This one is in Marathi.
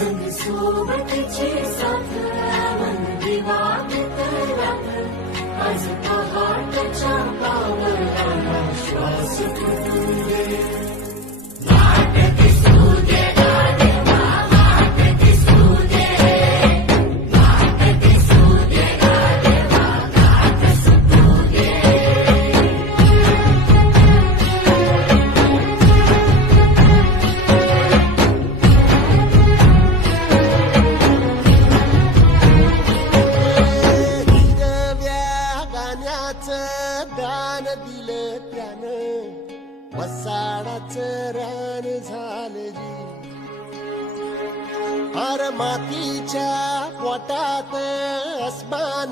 सोबतीची साथ दिवा मित्रात आज पहाटच्या पावलाला श्वास फुटू दे. दान दिलं त्यानं वसाडाचं रान झालं जी. अर मातीच्या पोटात अस्मान